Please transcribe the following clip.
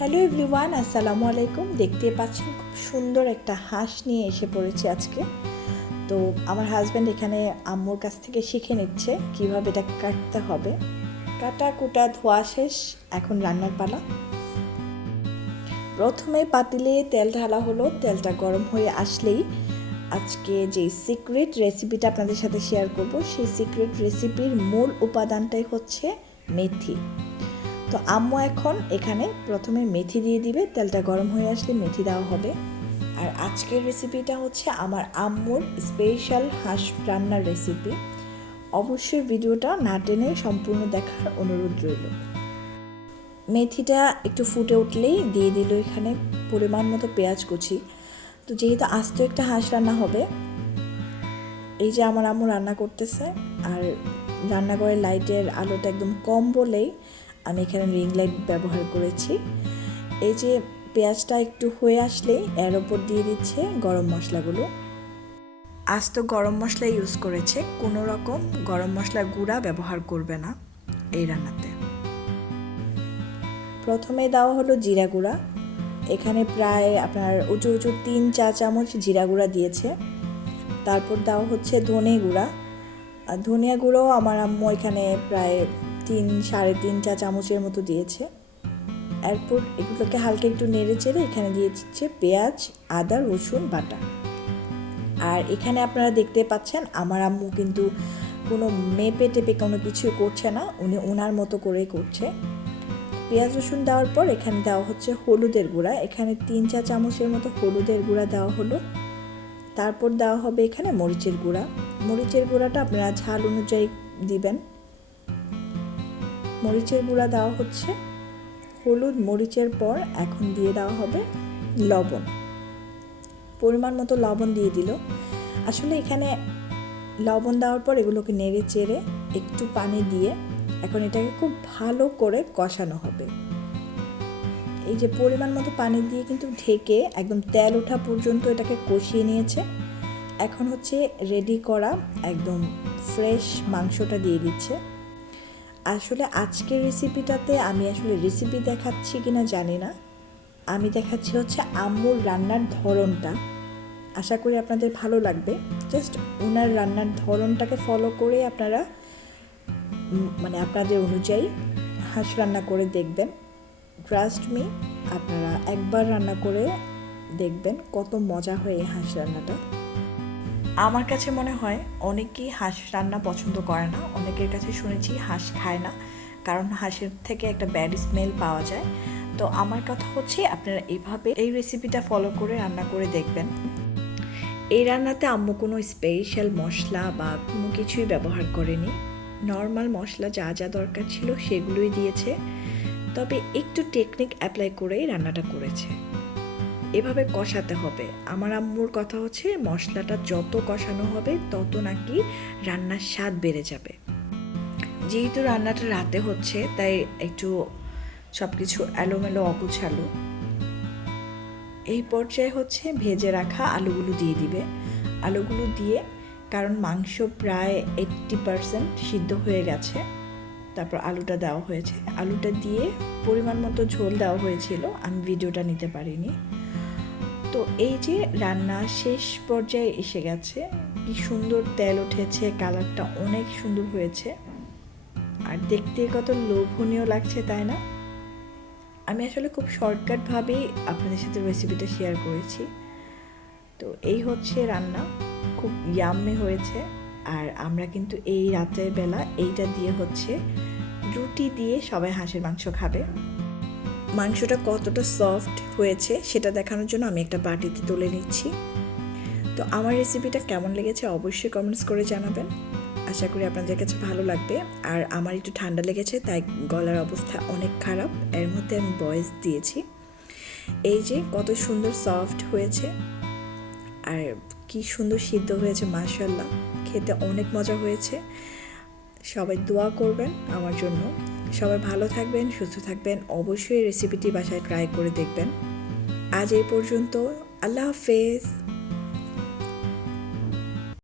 Hello everyone, আসসালামু আলাইকুম। দেখতে পাচ্ছেন খুব সুন্দর একটা হাঁস নিয়ে এসে পড়েছি আজকে। তো আমার হাজব্যান্ড এখানে আম্মুর কাছ থেকে শিখে নিচ্ছে কিভাবে এটা কাটতে হবে। কাটা কুটা ধোয়া শেষ, এখন রান্নার পালা। প্রথমে পাতিলে তেল ঢালা হলো। তেলটা গরম হয়ে আসলেই আজকে যে সিক্রেট রেসিপিটা আপনাদের সাথে শেয়ার করব, সেই সিক্রেট রেসিপির মূল উপাদানটাই হচ্ছে মেথি। তো আম্মু এখন এখানে প্রথমে মেথি দিয়ে দিবে। তেলটা গরম হয়ে আসলে মেথি দেওয়া হবে। আর আজকের রেসিপিটা হচ্ছে আমার আম্মুর স্পেশাল হাঁস রান্নার রেসিপি। অবশ্যই ভিডিওটা না টেনে সম্পূর্ণ দেখার অনুরোধ রইল। মেথিটা একটু ফুটে উঠলেই দিয়ে দিল এখানে পরিমাণ মতো পেঁয়াজ কুচি। তো যেহেতু আস্ত একটা হাঁস রান্না হবে, এই যে আমার আম্মু রান্না করতেছে, আর রান্নাঘরের লাইটের আলোটা একদম কম বলেই আমি এখানে রিং লাইট ব্যবহার করেছি। এই যে পেঁয়াজটা একটু হয়ে আসলে এর ওপর দিয়ে দিচ্ছে গরম মশলাগুলো। আস্ত গরম মশলা ইউজ করেছে, কোনো রকম গরম মশলা গুঁড়া ব্যবহার করবে না এই রান্নাতে। প্রথমে দেওয়া হলো জিরা গুঁড়া। এখানে প্রায় আপনার উঁচু 3 চা-চামচ জিরা গুঁড়া দিয়েছে। তারপর দেওয়া হচ্ছে ধনে গুঁড়া। আর ধনিয়া গুঁড়োও আমার আম্মু এখানে প্রায় 3-3.5 চা-চামচের মতো দিয়েছে। এরপর এগুলোকে হালকা একটু নেড়ে চেড়ে এখানে দিয়ে দিচ্ছে পেঁয়াজ, আদা, রসুন বাটা। আর এখানে আপনারা দেখতে পাচ্ছেন আমার আম্মু কিন্তু কোনো মেপে টেপে কোনো কিছু করছে না, উনি ওনার মতো করেই করছে। পেঁয়াজ রসুন দেওয়ার পর এখানে দেওয়া হচ্ছে হলুদের গুঁড়া। এখানে 3 চা-চামচের মতো হলুদের গুঁড়া দেওয়া হলো। তারপর দেওয়া হবে এখানে মরিচের গুঁড়া। মরিচের গুঁড়াটা আপনারা ঝাল অনুযায়ী দিবেন। মরিচের গুঁড়া দেওয়া হচ্ছে। হলুদ মরিচের পর এখন দিয়ে দেওয়া হবে লবণ। পরিমাণ মতো লবণ দিয়ে দিল। আসলে এখানে লবণ দেওয়ার পর এগুলোকে নেড়ে চেড়ে একটু পানি দিয়ে এখন এটাকে খুব ভালো করে কষানো হবে। এই যে পরিমাণ মতো পানি দিয়ে কিন্তু ঢেকে একদম তেল ওঠা পর্যন্ত এটাকে কষিয়ে নিয়েছে। এখন হচ্ছে রেডি করা একদম ফ্রেশ মাংসটা দিয়ে দিচ্ছে। আসলে আজকের রেসিপিটাতে আমি আসলে রেসিপি দেখাচ্ছি কিনা জানি না, আমি দেখাচ্ছি হচ্ছে আম্মুর রান্নার ধরনটা। আশা করি আপনাদের ভালো লাগবে। জাস্ট ওনার রান্নার ধরনটাকে ফলো করে আপনারা মানে আপনাদের অনুযায়ী হাঁস রান্না করে দেখবেন। ট্রাস্ট মি, আপনারা একবার রান্না করে দেখবেন কত মজা হয় এই হাঁস রান্নাটা। আমার কাছে মনে হয় অনেকেই হাঁস রান্না পছন্দ করে না। অনেকের কাছে শুনেছি হাঁস খায় না, কারণ হাঁসের থেকে একটা ব্যাড স্মেল পাওয়া যায়। তো আমার কথা হচ্ছে আপনারা এইভাবে এই রেসিপিটা ফলো করে রান্না করে দেখবেন। এই রান্নাতে আম্মু কোনো স্পেশাল মশলা বা কোনো কিছুই ব্যবহার করেনি। নর্মাল মশলা যা যা দরকার ছিল সেগুলোই দিয়েছে, তবে একটু টেকনিক অ্যাপ্লাই করেই রান্নাটা করেছে। এভাবে কষাতে হবে। আমার আম্মুর কথা হচ্ছে মশলাটা যত কষানো হবে তত নাকি রান্নার স্বাদ বেড়ে যাবে। যেহেতু রান্নাটা রাতে হচ্ছে তাই একটু সব কিছু এলোমেলো অগোছালো। এই পর্যায়ে হচ্ছে ভেজে রাখা আলুগুলো দিয়ে দিবে। আলুগুলো দিয়ে, কারণ মাংস প্রায় 80% সিদ্ধ হয়ে গেছে, তারপর আলুটা দেওয়া হয়েছে। আলুটা দিয়ে পরিমাণ মতো ঝোল দেওয়া হয়েছিল, আমি ভিডিওটা নিতে পারিনি। তো এই যে রান্না শেষ পর্যায়ে এসে গেছে, কি সুন্দর তেল উঠেছে, কালারটা অনেক সুন্দর হয়েছে, আর দেখতে কত লোভনীয় লাগছে, তাই না? আমি আসলে খুব শর্টকাটভাবেই আপনাদের সাথে রেসিপিটা শেয়ার করেছি। তো এই হচ্ছে রান্না, খুব ইয়াম্মি হয়েছে। আর আমরা কিন্তু এই রাতের বেলা এইটা দিয়ে হচ্ছে রুটি দিয়ে সবাই হাঁসের মাংস খাবে। মাংসটা কতটা সফট হয়েছে সেটা দেখানোর জন্য আমি একটা বাটিতে তুলে নিচ্ছি। তো আমার রেসিপিটা কেমন লেগেছে অবশ্যই কমেন্টস করে জানাবেন। আশা করি আপনাদের কাছে ভালো লাগবে। আর আমার একটু ঠান্ডা লেগেছে, তাই গলার অবস্থা অনেক খারাপ, এর মধ্যে আমি ভয়েস দিয়েছি। এই যে কত সুন্দর সফট হয়েছে আর কি সুন্দর সিদ্ধ হয়েছে, মাশাআল্লাহ, খেতে অনেক মজা হয়েছে। সবাই দোয়া করবেন আমার জন্য। সবাই ভালো থাকবেন, সুস্থ থাকবেন। অবশ্যই রেসিপিটি বাসায় ট্রাই করে দেখবেন। আজ এই পর্যন্ত, আল্লাহ হাফেজ।